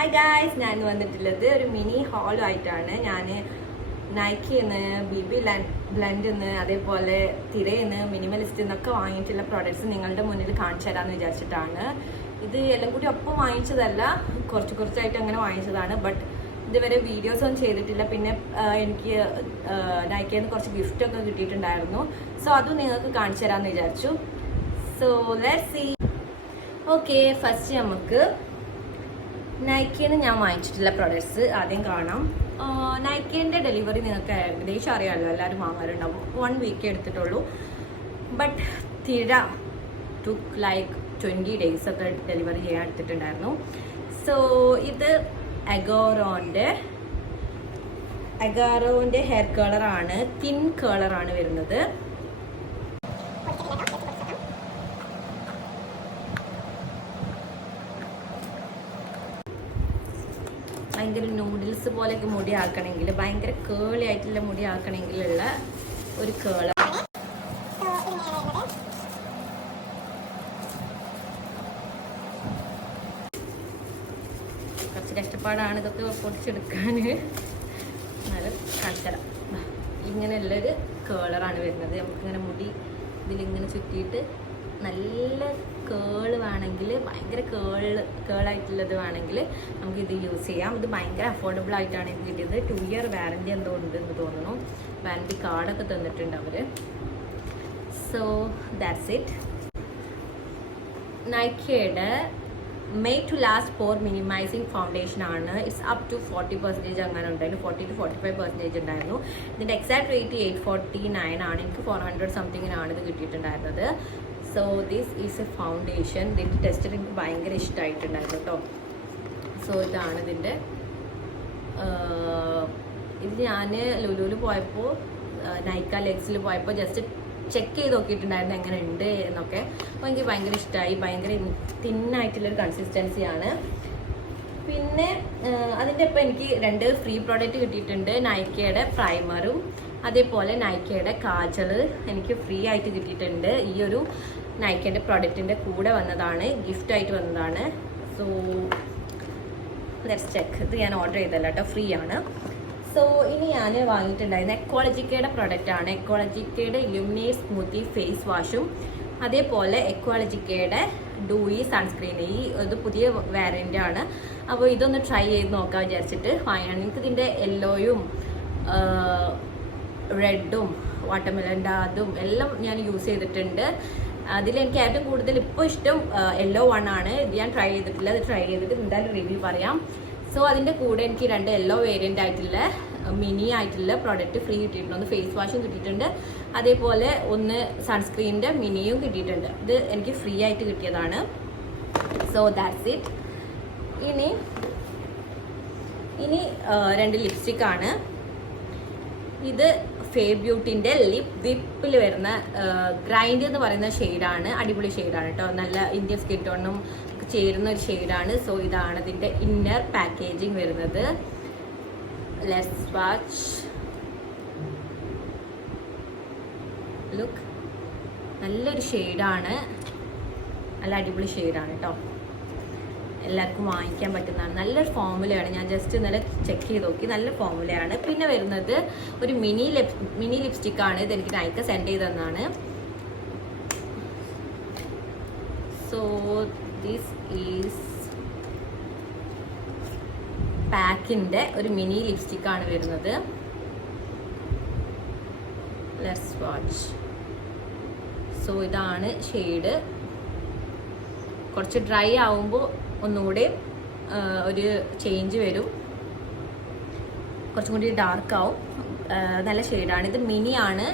Hi guys, ഞാൻ വന്നിട്ടുള്ളത് ഒരു മിനി ഹോളുമായിട്ടാണ്. ഞാൻ നൈക്കിന്ന്, BB ബ്ലെൻഡിന്ന്, അതേപോലെ തിരയിന്ന്, മിനിമലിസ്റ്റ് എന്നൊക്കെ വാങ്ങിയിട്ടുള്ള പ്രോഡക്ട്സ് നിങ്ങളുടെ മുന്നിൽ കാണിച്ചു തരാമെന്ന് വിചാരിച്ചിട്ടാണ്. ഇത് എല്ലാം കൂടി ഒപ്പം വാങ്ങിച്ചതല്ല, കുറച്ചായിട്ട് അങ്ങനെ വാങ്ങിച്ചതാണ്. ബട്ട് ഇതുവരെ വീഡിയോസ് ഒന്നും ചെയ്തിട്ടില്ല. പിന്നെ എനിക്ക് നൈക്കിന്ന് കുറച്ച് ഗിഫ്റ്റൊക്കെ കിട്ടിയിട്ടുണ്ടായിരുന്നു. സോ അതും നിങ്ങൾക്ക് കാണിച്ചു തരാമെന്ന് വിചാരിച്ചു. So let's see. Okay, first നമുക്ക് നൈക്കിന്ന് ഞാൻ വാങ്ങിച്ചിട്ടുള്ള പ്രോഡക്ട്സ് ആദ്യം കാണാം. നൈക്കിൻ്റെ ഡെലിവറി നിങ്ങൾക്ക് ഏകദേശം അറിയാമല്ലോ, എല്ലാവരും വാങ്ങാറുണ്ടാവും. 1 വീക്ക് എടുത്തിട്ടുള്ളൂ. ബട്ട് തിര ടുക്ക് ലൈക്ക് 20 days ഒക്കെ ഡെലിവറി ചെയ്യാൻ എടുത്തിട്ടുണ്ടായിരുന്നു. സോ ഇത് അഗാറോൻ്റെ ഹെയർ കളറാണ്, തിൻ കളറാണ് വരുന്നത്. ഭയങ്കര നൂഡിൽസ് പോലെയൊക്കെ മുടി ആക്കണമെങ്കിൽ, ഭയങ്കര കേളി ആയിട്ടുള്ള മുടി ആക്കണമെങ്കിലുള്ള ഒരു കേള. കുറച്ച് കഷ്ടപ്പാടാണ് ഇതൊക്കെ പൊടിച്ചെടുക്കാൻ. എന്നാലും കാണിച്ചുതരാം. ഇങ്ങനെയുള്ളൊരു കേളറാണ് വരുന്നത്. നമുക്കിങ്ങനെ മുടി ഇതിലിങ്ങനെ ചുറ്റിയിട്ട് നല്ല കേള് വേണമെങ്കിൽ, ഭയങ്കര കേളായിട്ടുള്ളത് വേണമെങ്കിൽ നമുക്കിത് യൂസ് ചെയ്യാം. ഇത് ഭയങ്കര അഫോർഡബിൾ ആയിട്ടാണ് ഇത് കിട്ടിയത്. 2 year വാറൻറ്റി എന്തോ ഉണ്ടെന്ന് തോന്നുന്നു. വാറൻറ്റി കാർഡൊക്കെ തന്നിട്ടുണ്ട് അവർ. So that's it. നൈക്കിയുടെ made to last pore minimising foundation ആണ്. ഇറ്റ്സ് അപ് ടു 40% അങ്ങനെ ഉണ്ടായിരുന്നു. 40 to 45% ഉണ്ടായിരുന്നു. ഇതിൻ്റെ എക്സാക്ട് റേറ്റ് 849 ആണ്. എനിക്ക് 400 സംതിങ്ങിനാണ് ഇത് കിട്ടിയിട്ടുണ്ടായിരുന്നത്. So this is a foundation. ഇതിൻ്റെ ടെസ്റ്റർ എനിക്ക് ഭയങ്കര ഇഷ്ടമായിട്ടുണ്ടായിരുന്നു കേട്ടോ. സോ ഇതാണ് ഇതിൻ്റെ. ഇത് ഞാൻ ലുലുവിൽ പോയപ്പോൾ, നൈക്ക ലെഗ്സിൽ പോയപ്പോൾ ജസ്റ്റ് ചെക്ക് ചെയ്ത് നോക്കിയിട്ടുണ്ടായിരുന്നു എങ്ങനെ ഉണ്ട് എന്നൊക്കെ. അപ്പോൾ എനിക്ക് ഭയങ്കര ഇഷ്ടമായി. ഭയങ്കര തിന്നായിട്ടുള്ളൊരു കൺസിസ്റ്റൻസിയാണ്. പിന്നെ അതിൻ്റെ ഒപ്പം എനിക്ക് 2 ഫ്രീ പ്രോഡക്റ്റ് കിട്ടിയിട്ടുണ്ട്. നൈക്കയുടെ പ്രൈമറും അതേപോലെ നൈക്കയുടെ കാജൽ എനിക്ക് ഫ്രീ ആയിട്ട് കിട്ടിയിട്ടുണ്ട്. ഈ ഒരു നൈക്കയുടെ പ്രോഡക്റ്റിൻ്റെ കൂടെ വന്നതാണ്, ഗിഫ്റ്റായിട്ട് വന്നതാണ്. So let's check. ഇത് ഞാൻ ഓർഡർ ചെയ്തല്ല കേട്ടോ, ഫ്രീ ആണ്. സോ ഇനി ഞാൻ വാങ്ങിയിട്ടുണ്ടായിരുന്ന എക്കോളജിക്കയുടെ പ്രോഡക്റ്റാണ്. എക്കോളജിക്കയുടെ ഇലുമിനേറ്റ് സ്മൂത്തി ഫേസ് വാഷും അതേപോലെ എക്കോളജിക്കയുടെ ഡൂയി സൺസ്ക്രീൻ. ഇത് പുതിയ വേരിയൻ്റ് ആണ്. അപ്പോൾ ഇതൊന്ന് ട്രൈ ചെയ്ത് നോക്കാൻ വിചാരിച്ചിട്ട് വാങ്ങിയാണ്. എനിക്ക് ഇതിൻ്റെ യെല്ലോയും റെഡും വാട്ടർമെലൻ്റെ അതും എല്ലാം ഞാൻ യൂസ് ചെയ്തിട്ടുണ്ട്. അതിലെനിക്ക് ഏറ്റവും കൂടുതൽ ഇപ്പോൾ ഇഷ്ടം യെല്ലോ 1 ആണ്. ഇത് ഞാൻ ട്രൈ ചെയ്തിട്ടില്ല. അത് ട്രൈ ചെയ്തിട്ട് എന്തായാലും റിവ്യൂ പറയാം. സോ അതിൻ്റെ കൂടെ എനിക്ക് 2 യെല്ലോ വേരിയൻ്റ് ആയിട്ടുള്ള മിനി ആയിട്ടുള്ള പ്രോഡക്റ്റ് ഫ്രീ കിട്ടിയിട്ടുണ്ട്. ഒന്ന് ഫേസ് വാഷും കിട്ടിയിട്ടുണ്ട്, അതേപോലെ ഒന്ന് സൺസ്ക്രീനിൻ്റെ മിനിയും കിട്ടിയിട്ടുണ്ട്. ഇത് എനിക്ക് ഫ്രീ ആയിട്ട് കിട്ടിയതാണ്. So that's it. ഇനി 2 ലിപ്സ്റ്റിക്കാണ്. ഇത് ഫേബ് ബ്യൂട്ടിൻ്റെ ലിപ് വിപ്പിൽ വരുന്ന ഗ്രൈൻഡ് എന്ന് പറയുന്ന ഷെയ്ഡാണ്. അടിപൊളി ഷെയ്ഡാണ് കേട്ടോ. നല്ല ഇന്ത്യൻ സ്കിൻ ടോണും ചേരുന്ന ഒരു ഷെയ്ഡാണ്. സോ ഇതാണ് ഇതിൻ്റെ ഇന്നർ പാക്കേജിങ് വരുന്നത്. Let's watch. ലുക്ക്, നല്ലൊരു ഷെയ്ഡാണ്. നല്ല അടിപൊളി ഷെയ്ഡാണ് കേട്ടോ. എല്ലാവർക്കും വാങ്ങിക്കാൻ പറ്റുന്നതാണ്. നല്ലൊരു ഫോമുലയാണ്. ഞാൻ ജസ്റ്റ് ഇന്നലെ ചെക്ക് ചെയ്ത് നോക്കി, നല്ല ഫോമുലയാണ്. പിന്നെ വരുന്നത് ഒരു മിനി ലിപ്സ്റ്റിക്കാണ്. ഇതെനിക്ക് നൈക്ക സെൻഡ് ചെയ്ത് തന്നാണ്. സോ ദിസ് ഈസ് പാക്കിൻ്റെ ഒരു മിനി ലിപ്സ്റ്റിക്കാണ് വരുന്നത്. Let's watch. സോ ഇതാണ് ഷെയ്ഡ്. കുറച്ച് ഡ്രൈ ആവുമ്പോൾ ഒന്നുകൂടി ഒരു ചേഞ്ച് വരും, കുറച്ചും കൂടി ഡാർക്ക് ആവും. നല്ല ഷെയ്ഡാണ്. ഇത് മിനി ആണ്.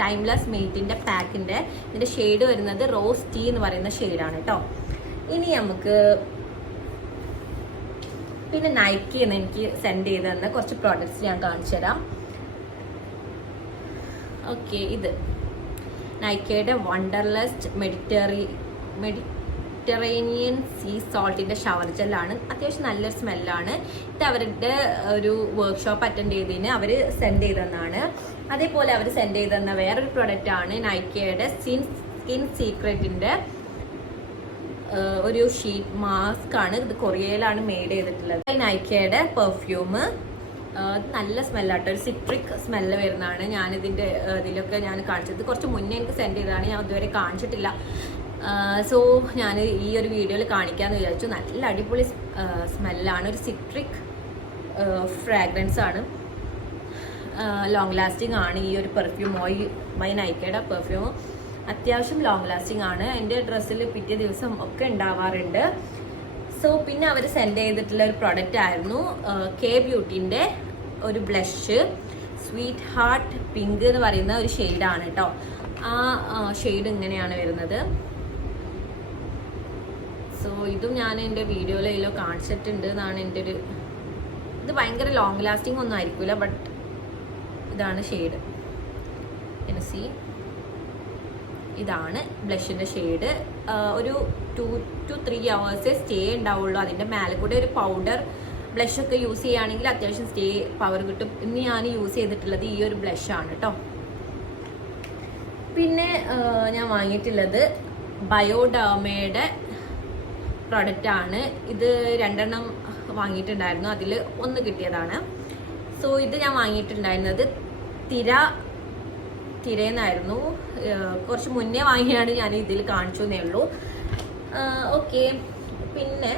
ടൈംലെസ് മെയ്റ്റിൻ്റെ പാക്കിൻ്റെ ഇതിൻ്റെ ഷെയ്ഡ് വരുന്നത് റോസ് ടീ എന്ന് പറയുന്ന ഷെയ്ഡാണ് കേട്ടോ. ഇനി നമുക്ക് പിന്നെ നൈക്കിന്ന് എനിക്ക് സെൻഡ് ചെയ്ത് തന്ന കുറച്ച് പ്രോഡക്റ്റ്സ് ഞാൻ കാണിച്ചു തരാം. ഓക്കെ, ഇത് നൈക്കയുടെ വണ്ടർലസ്റ്റ് മെഡിറ്ററേനിയൻ സീ സോൾട്ടിൻ്റെ ഷവർ ജെല്ലാണ്. അത്യാവശ്യം നല്ലൊരു സ്മെല്ലാണ്. ഇത് അവരുടെ ഒരു വർക്ക്ഷോപ്പ് അറ്റൻഡ് ചെയ്തതിന് അവർ സെൻഡ് ചെയ്ത് തന്നാണ്. അതേപോലെ അവർ സെൻഡ് ചെയ്ത് തന്ന വേറൊരു പ്രൊഡക്റ്റാണ് നൈക്കയുടെ സ്കിൻ സീക്രറ്റിൻ്റെ ഒരു ഷീറ്റ് മാസ്ക് ആണ്. ഇത് കൊറിയയിലാണ് മെയ്ഡ് ചെയ്തിട്ടുള്ളത്. നൈക്കയുടെ പെർഫ്യൂം, നല്ല സ്മെല്ലാട്ടോ, ഒരു സിട്രിക് സ്മെല്ല് വരുന്നതാണ്. ഞാനിതിൻ്റെ ഇതിലൊക്കെ ഞാൻ കാണിച്ചത് കുറച്ച് മുന്നേ എനിക്ക് സെൻഡ് ചെയ്തതാണ്, ഞാൻ ഇതുവരെ കാണിച്ചിട്ടില്ല. സോ ഞാൻ ഈ ഒരു വീഡിയോയിൽ കാണിക്കാമെന്ന് വിചാരിച്ചു. നല്ല അടിപൊളി സ്മെല്ലാണ്, ഒരു സിട്രിക് ഫ്രാഗ്രൻസ് ആണ്. ലോങ് ലാസ്റ്റിംഗ് ആണ് ഈ ഒരു പെർഫ്യൂം. മൈ നൈക്കയുടെ പെർഫ്യൂം അത്യാവശ്യം ലോങ് ലാസ്റ്റിംഗ് ആണ്. എൻ്റെ ഡ്രസ്സിൽ പിറ്റേ ദിവസം ഒക്കെ ഉണ്ടാവാറുണ്ട്. സോ പിന്നെ അവർ സെൻഡ് ചെയ്തിട്ടുള്ള ഒരു പ്രൊഡക്റ്റ് ആയിരുന്നു കെ ബ്യൂട്ടീൻ്റെ ഒരു ബ്ലഷ്, സ്വീറ്റ് ഹാർട്ട് പിങ്ക് എന്ന് പറയുന്ന ഒരു ഷെയ്ഡാണ് കേട്ടോ. ആ ഷെയ്ഡ് ഇങ്ങനെയാണ് വരുന്നത്. സോ ഇതും ഞാൻ എൻ്റെ വീഡിയോയിലോ കാണിച്ചിട്ടുണ്ട് എന്നാണ് എൻ്റെ ഒരു ഇത്. ഭയങ്കര ലോങ് ലാസ്റ്റിംഗ് ഒന്നും ആയിരിക്കില്ല, ബട്ട് ഇതാണ് ഷെയ്ഡ്. പിന്നെ സി ഇതാണ് ബ്ലഷിൻ്റെ ഷെയ്ഡ്. ഒരു 2 to 3 hours സ്റ്റേ ഉണ്ടാവുള്ളൂ. അതിൻ്റെ മേലെ കൂടെ ഒരു പൗഡർ ബ്ലഷൊക്കെ യൂസ് ചെയ്യുകയാണെങ്കിൽ അത്യാവശ്യം സ്റ്റേ പവർ കിട്ടും. ഇന്ന് ഞാൻ യൂസ് ചെയ്തിട്ടുള്ളത് ഈ ഒരു ബ്ലഷാണ് കേട്ടോ. പിന്നെ ഞാൻ വാങ്ങിയിട്ടുള്ളത് ബയോഡേമയുടെ പ്രൊഡക്റ്റാണ്. ഇത് 2 എണ്ണം വാങ്ങിയിട്ടുണ്ടായിരുന്നു, അതിൽ 1 കിട്ടിയതാണ്. സോ ഇത് ഞാൻ വാങ്ങിയിട്ടുണ്ടായിരുന്നത് തിരയെന്നായിരുന്നു. കുറച്ച് മുന്നേ വാങ്ങിയാണ്, ഞാൻ ഇതിൽ കാണിച്ചു എന്നേ ഉള്ളൂ. ഓക്കെ, പിന്നെ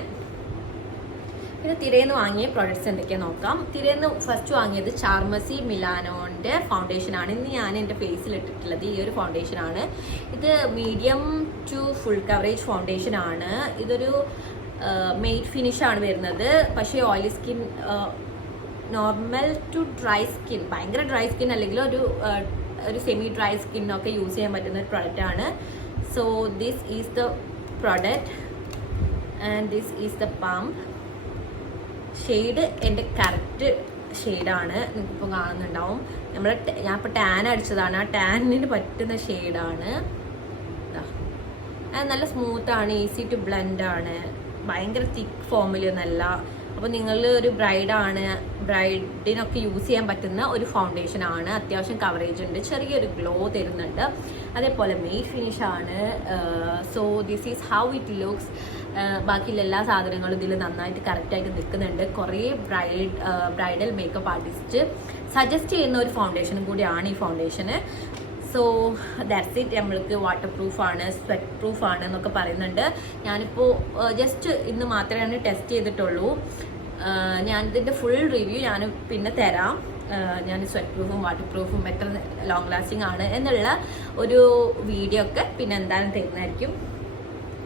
തിരയെന്ന് വാങ്ങിയ പ്രോഡക്റ്റ്സ് എന്തൊക്കെയാണ് നോക്കാം. തിരയെന്ന് ഫസ്റ്റ് വാങ്ങിയത് ചാർമസി മിലാനോൻ്റെ ഫൗണ്ടേഷനാണ്. ഇന്ന് ഞാൻ എൻ്റെ ഫേസിൽ ഇട്ടിട്ടുള്ളത് ഈ ഒരു ഫൗണ്ടേഷനാണ്. ഇത് മീഡിയം ടു ഫുൾ കവറേജ് ഫൗണ്ടേഷനാണ്. ഇതൊരു മെയ്റ്റ് ഫിനിഷാണ് വരുന്നത്. പക്ഷേ oily skin, normal to dry skin, ഭയങ്കര ഡ്രൈ സ്കിൻ അല്ലെങ്കിൽ ഒരു സെമി ഡ്രൈ സ്കിന്നൊക്കെ യൂസ് ചെയ്യാൻ പറ്റുന്ന ഒരു പ്രൊഡക്റ്റാണ്. So this is the product and this is the pump. Shade എൻ്റെ കറക്റ്റ് ഷെയ്ഡാണ്, നിങ്ങൾക്കിപ്പോൾ കാണുന്നുണ്ടാവും. ഞാനിപ്പോൾ ടാൻ അടിച്ചതാണ്, ആ ടാനിന് പറ്റുന്ന ഷെയ്ഡാണ്. അത് നല്ല സ്മൂത്താണ്, ഈസി ടു ബ്ലെൻഡാണ്, ഭയങ്കര തിക്ക് ഫോമിലൊന്നല്ല. അപ്പോൾ നിങ്ങൾ ഒരു ബ്രൈഡിനൊക്കെ യൂസ് ചെയ്യാൻ പറ്റുന്ന ഒരു ഫൗണ്ടേഷനാണ്. അത്യാവശ്യം കവറേജ് ഉണ്ട്, ചെറിയൊരു ഗ്ലോ തരുന്നുണ്ട്. അതേപോലെ മെയ്റ്റ് ഫിനിഷാണ്. So this is how it looks. ബാക്കിയുള്ള എല്ലാ സാധനങ്ങളും ഇതിൽ നന്നായിട്ട് കറക്റ്റായിട്ട് നിൽക്കുന്നുണ്ട്. കുറേ ബ്രൈഡൽ മേക്കപ്പ് ആർട്ടിസ്റ്റ് സജസ്റ്റ് ചെയ്യുന്ന ഒരു ഫൗണ്ടേഷനും കൂടിയാണ് ഈ ഫൗണ്ടേഷന്. So that's it. നമ്മൾക്ക് വാട്ടർ പ്രൂഫാണ്, സ്വെറ്റ് പ്രൂഫാണ് എന്നൊക്കെ പറയുന്നുണ്ട്. ഞാനിപ്പോൾ ജസ്റ്റ് ഇന്ന് മാത്രമേ ടെസ്റ്റ് ചെയ്തിട്ടുള്ളൂ. ഞാനിതിൻ്റെ ഫുൾ റിവ്യൂ ഞാൻ പിന്നെ തരാം. ഞാൻ സ്വെറ്റ് പ്രൂഫും വാട്ടർ പ്രൂഫും എത്ര ലോങ് ലാസ്റ്റിംഗ് ആണ് എന്നുള്ള ഒരു വീഡിയോ ഒക്കെ പിന്നെ എന്തായാലും തരുന്നതായിരിക്കും.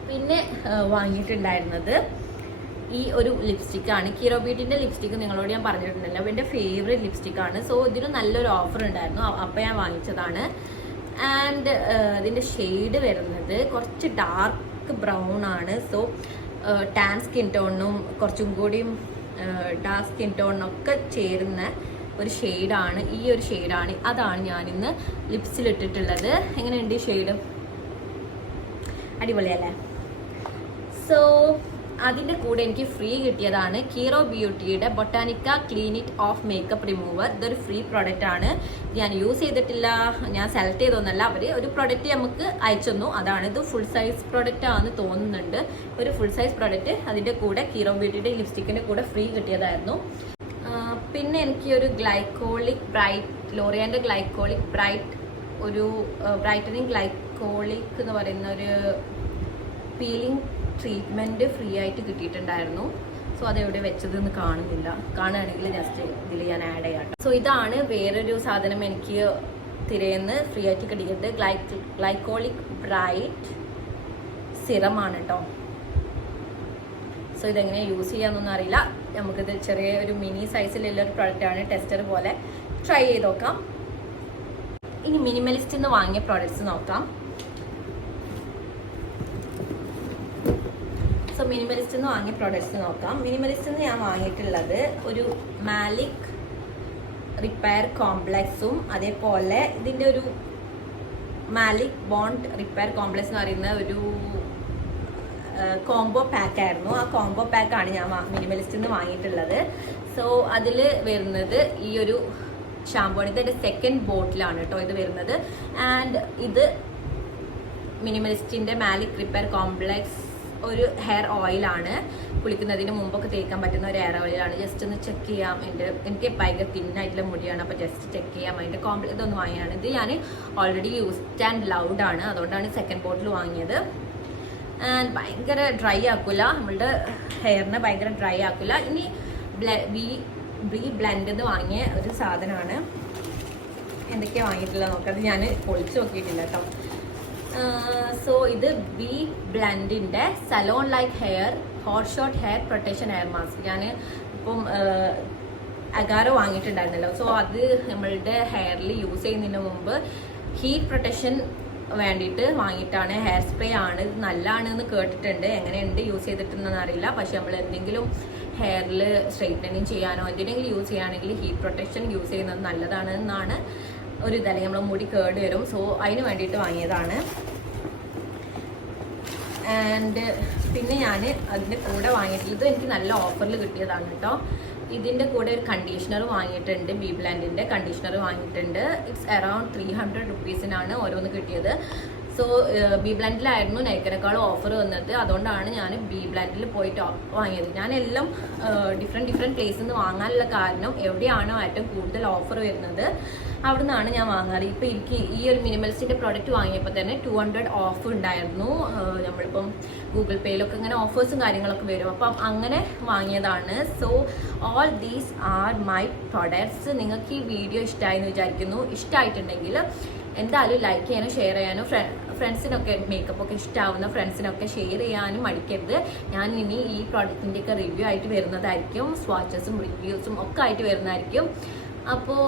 പിന്നെ വാങ്ങിയിട്ടുണ്ടായിരുന്നത് ഈ ഒരു ലിപ്സ്റ്റിക്കാണ്. കീറോ ബ്യൂട്ടിൻ്റെ ലിപ്സ്റ്റിക്ക് നിങ്ങളോട് ഞാൻ പറഞ്ഞിട്ടുണ്ടല്ലോ, എൻ്റെ ഫേവറേറ്റ് ലിപ്സ്റ്റിക്കാണ്. സോ ഇതിന് നല്ലൊരു ഓഫർ ഉണ്ടായിരുന്നു, അപ്പോൾ ഞാൻ വാങ്ങിച്ചതാണ്. ആൻഡ് ഇതിൻ്റെ ഷെയ്ഡ് വരുന്നത് കുറച്ച് ഡാർക്ക് ബ്രൗൺ ആണ്. സോ ടാൻ സ്കിൻ ടോണിനും കുറച്ചും കൂടിയും ഡാർക്ക് സ്കിൻ ടോണിനൊക്കെ ചേരുന്ന ഒരു ഷെയ്ഡാണ്. ഈ ഒരു ഷെയ്ഡാണ്, അതാണ് ഞാനിന്ന് ലിപ്സിലിട്ടിട്ടുള്ളത്. എങ്ങനെയുണ്ട് ഈ ഷെയ്ഡ്? അടിപൊളിയല്ലേ? സോ അതിൻ്റെ കൂടെ എനിക്ക് ഫ്രീ കിട്ടിയതാണ് കീറോ ബ്യൂട്ടിയുടെ Botanica clean it off makeup remover. ഇതൊരു ഫ്രീ പ്രോഡക്റ്റ് ആണ്, ഞാൻ യൂസ് ചെയ്തിട്ടില്ല, ഞാൻ സെലക്ട് ചെയ്തൊന്നല്ല. അവർ ഒരു പ്രൊഡക്റ്റ് നമുക്ക് അയച്ചു തന്നു, അതാണ്. ഇത് ഫുൾ സൈസ് പ്രൊഡക്റ്റ് ആണെന്ന് തോന്നുന്നുണ്ട്. ഒരു ഫുൾ സൈസ് പ്രൊഡക്റ്റ് അതിൻ്റെ കൂടെ കീറോ ബ്യൂട്ടിയുടെ ലിപ്സ്റ്റിക്കിൻ്റെ കൂടെ ഫ്രീ കിട്ടിയതായിരുന്നു. പിന്നെ എനിക്ക് ഒരു ഗ്ലൈക്കോളിക് ബ്രൈറ്റ്, ലോറിയാൻ്റെ ഗ്ലൈക്കോളിക് ബ്രൈറ്റ്, ഒരു ബ്രൈറ്റനിങ് ഗ്ലൈക്കോളിക് എന്ന് പറയുന്ന ഒരു പീലിംഗ് ട്രീറ്റ്മെൻറ്റ് ഫ്രീ ആയിട്ട് കിട്ടിയിട്ടുണ്ടായിരുന്നു. സോ അതെവിടെ വെച്ചതെന്ന് കാണുന്നില്ല, കാണുകയാണെങ്കിൽ ജസ്റ്റ് ഇതിൽ ഞാൻ ആഡ് ചെയ്യാം. സോ ഇതാണ് വേറൊരു സാധനം എനിക്ക് തിരയെന്ന് ഫ്രീ ആയിട്ട് കിട്ടിയത്. ഗ്ലൈക്കോളിക് ബ്രൈറ്റ് സിറമാണ് കേട്ടോ. സോ ഇതെങ്ങനെ യൂസ് ചെയ്യാമെന്നൊന്നും അറിയില്ല. നമുക്കിത് ചെറിയ ഒരു മിനി സൈസിലുള്ള ഒരു പ്രൊഡക്റ്റാണ്, ടെസ്റ്റർ പോലെ. ട്രൈ ചെയ്ത് നോക്കാം. ഇനി മിനിമലിസ്റ്റിൽ നിന്ന് വാങ്ങിയ പ്രോഡക്റ്റ്സ് നോക്കാം. സോ മിനിമലിസ്റ്റിൽ നിന്ന് വാങ്ങിയ പ്രോഡക്റ്റ്സ് നോക്കാം. മിനിമലിസ്റ്റിൽ നിന്ന് ഞാൻ വാങ്ങിയിട്ടുള്ളത് ഒരു മാലിക് റിപ്പയർ കോംപ്ലക്സും അതേപോലെ ഇതിൻ്റെ ഒരു മാലിക് ബോണ്ട് റിപ്പയർ കോംപ്ലക്സ് എന്ന് പറയുന്ന ഒരു കോംബോ പാക്ക് ആയിരുന്നു. ആ കോംബോ പാക്കാണ് ഞാൻ മിനിമലിസ്റ്റിൽ നിന്ന് വാങ്ങിയിട്ടുള്ളത്. സോ അതിൽ വരുന്നത് ഈ ഒരു ഷാമ്പൂആണ്. ഇതിൻ്റെ സെക്കൻഡ് ബോട്ടിലാണ് കേട്ടോ ഇത് വരുന്നത്. ആൻഡ് ഇത് മിനിമലിസ്റ്റിൻ്റെ മാലിക് റിപ്പയർ കോംപ്ലക്സ് ഒരു ഹെയർ ഓയിലാണ്. കുളിക്കുന്നതിന് മുമ്പൊക്കെ തേക്കാൻ പറ്റുന്ന ഒരു ഹെയർ ഓയിലാണ്. ജസ്റ്റ് ഒന്ന് ചെക്ക് ചെയ്യാം. എനിക്ക് ഭയങ്കര തിന്നായിട്ടുള്ള മുടിയാണ്, അപ്പോൾ ജസ്റ്റ് ചെക്ക് ചെയ്യാം. അതിൻ്റെ ഇതൊന്ന് വാങ്ങിയാണ്. ഇത് ഞാൻ ഓൾറെഡി യൂസ്ഡ് ആൻഡ് ലൗഡ് ആണ്, അതുകൊണ്ടാണ് സെക്കൻഡ് ബോട്ടിൽ വാങ്ങിയത്. ആൻഡ് ഭയങ്കര ഡ്രൈ ആക്കില്ല, നമ്മളുടെ ഹെയറിനെ ഭയങ്കര ഡ്രൈ ആക്കില്ല. ഇനി ബി ബ്ലെൻഡ് എന്ന് വാങ്ങിയ ഒരു സാധനമാണ്. എന്തൊക്കെയാണ് വാങ്ങിയിട്ടില്ല നോക്കാം, അത് ഞാൻ പൊളിച്ച് നോക്കിയിട്ടില്ല കേട്ടോ. സോ ഇത് ബി ബ്ലെൻഡിൻ്റെ salon like hair hot shot hair protection hair mask. ഞാൻ ഇപ്പം അഗാറോ വാങ്ങിയിട്ടുണ്ടായിരുന്നല്ലോ. സോ അത് നമ്മളുടെ ഹെയറിൽ യൂസ് ചെയ്യുന്നതിന് മുമ്പ് ഹീറ്റ് പ്രൊട്ടക്ഷൻ വേണ്ടിയിട്ട് വാങ്ങിയിട്ടാണ്. ഹെയർ സ്പ്രേ ആണ്, ഇത് നല്ലതാണെന്ന് കേട്ടിട്ടുണ്ട്. എങ്ങനെയുണ്ട് യൂസ് ചെയ്തിട്ടുണ്ടെന്ന് അറിയില്ല. പക്ഷെ നമ്മൾ എന്തെങ്കിലും ഹെയറിൽ സ്ട്രെയിറ്റനിങ് ചെയ്യാനോ എന്തിനെങ്കിലും യൂസ് ചെയ്യുകയാണെങ്കിൽ ഹീറ്റ് പ്രൊട്ടക്ഷൻ യൂസ് ചെയ്യുന്നത് നല്ലതാണ് എന്നാണ് ഒരു ഇത്. അല്ലെങ്കിൽ നമ്മൾ മുടി കേട് വരും. സോ അതിന് വേണ്ടിയിട്ട് വാങ്ങിയതാണ്. ആൻഡ് പിന്നെ ഞാൻ അതിൻ്റെ കൂടെ വാങ്ങിയിട്ടുള്ളത് എനിക്ക് നല്ല ഓഫറിൽ കിട്ടിയതാണ് കേട്ടോ. ഇതിൻ്റെ കൂടെ ഒരു കണ്ടീഷണർ വാങ്ങിയിട്ടുണ്ട്, ബി ബ്ലാൻഡിൻ്റെ കണ്ടീഷണർ വാങ്ങിയിട്ടുണ്ട്. ഇറ്റ്സ് അറൗണ്ട് 300 റുപ്പീസിനാണ് ഓരോന്ന് കിട്ടിയത്. സോ ബി ബ്ലാൻഡിലായിരുന്നു നൈക്കിനേക്കാളും ഓഫർ വന്നത്, അതുകൊണ്ടാണ് ഞാൻ ബി ബ്ലാൻഡിൽ പോയിട്ട് വാങ്ങിയത്. ഞാനെല്ലാം ഡിഫറെൻറ്റ് പ്ലേസിൽ നിന്ന് വാങ്ങാനുള്ള കാരണം എവിടെയാണോ ഏറ്റവും കൂടുതൽ ഓഫർ വരുന്നത് അവിടെ നിന്നാണ് ഞാൻ വാങ്ങാറ്. ഇപ്പോൾ എനിക്ക് ഈ ഒരു മിനിമലിസ്റ്റിൻ്റെ പ്രോഡക്റ്റ് വാങ്ങിയപ്പോൾ തന്നെ 200 ഓഫ് ഉണ്ടായിരുന്നു. നമ്മളിപ്പം ഗൂഗിൾ പേയിലൊക്കെ ഇങ്ങനെ ഓഫേഴ്സും കാര്യങ്ങളൊക്കെ വരും, അപ്പം അങ്ങനെ വാങ്ങിയതാണ്. So all these are my products. നിങ്ങൾക്ക് ഈ വീഡിയോ ഇഷ്ടമായി എന്ന് വിചാരിക്കുന്നു. ഇഷ്ടമായിട്ടുണ്ടെങ്കിൽ എന്തായാലും ലൈക്ക് ചെയ്യാനും ഷെയർ ചെയ്യാനും ഫ്രണ്ട്സിനൊക്കെ മേക്കപ്പ് ഒക്കെ ഇഷ്ടമാവുന്ന ഫ്രണ്ട്സിനൊക്കെ ഷെയർ ചെയ്യാനും മടിക്കരുത്. ഞാൻ ഇനി ഈ പ്രോഡക്റ്റിൻ്റെയൊക്കെ റിവ്യൂ ആയിട്ട് വരുന്നതായിരിക്കും, സ്വാച്ചസും റിവ്യൂസും ഒക്കെ ആയിട്ട് വരുന്നതായിരിക്കും. അപ്പോൾ